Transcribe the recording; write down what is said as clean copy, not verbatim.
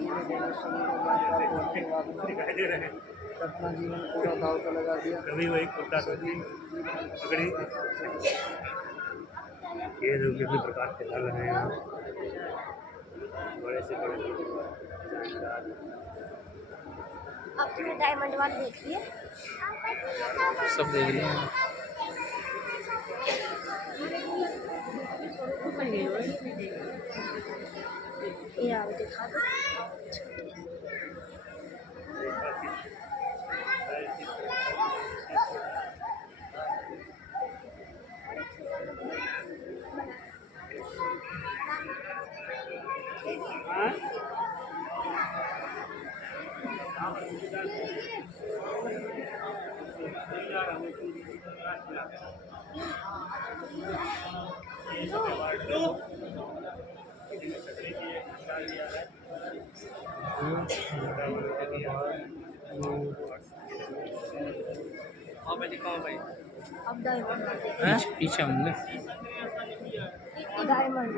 जी ने बोले सभी को माइनक्राफ्ट होने के बाद में अपना जीवन पूरा दाव पे लगा दिया। कभी वही कुर्ता सभी पकड़ी ये जो किसी प्रकार के लग रहे हैं बड़े से बड़े अपने डायमंड वाले देखिए सब देख रहे हैं। यार दिखा दो अब डायमंड पीछे होंगे। डायमंड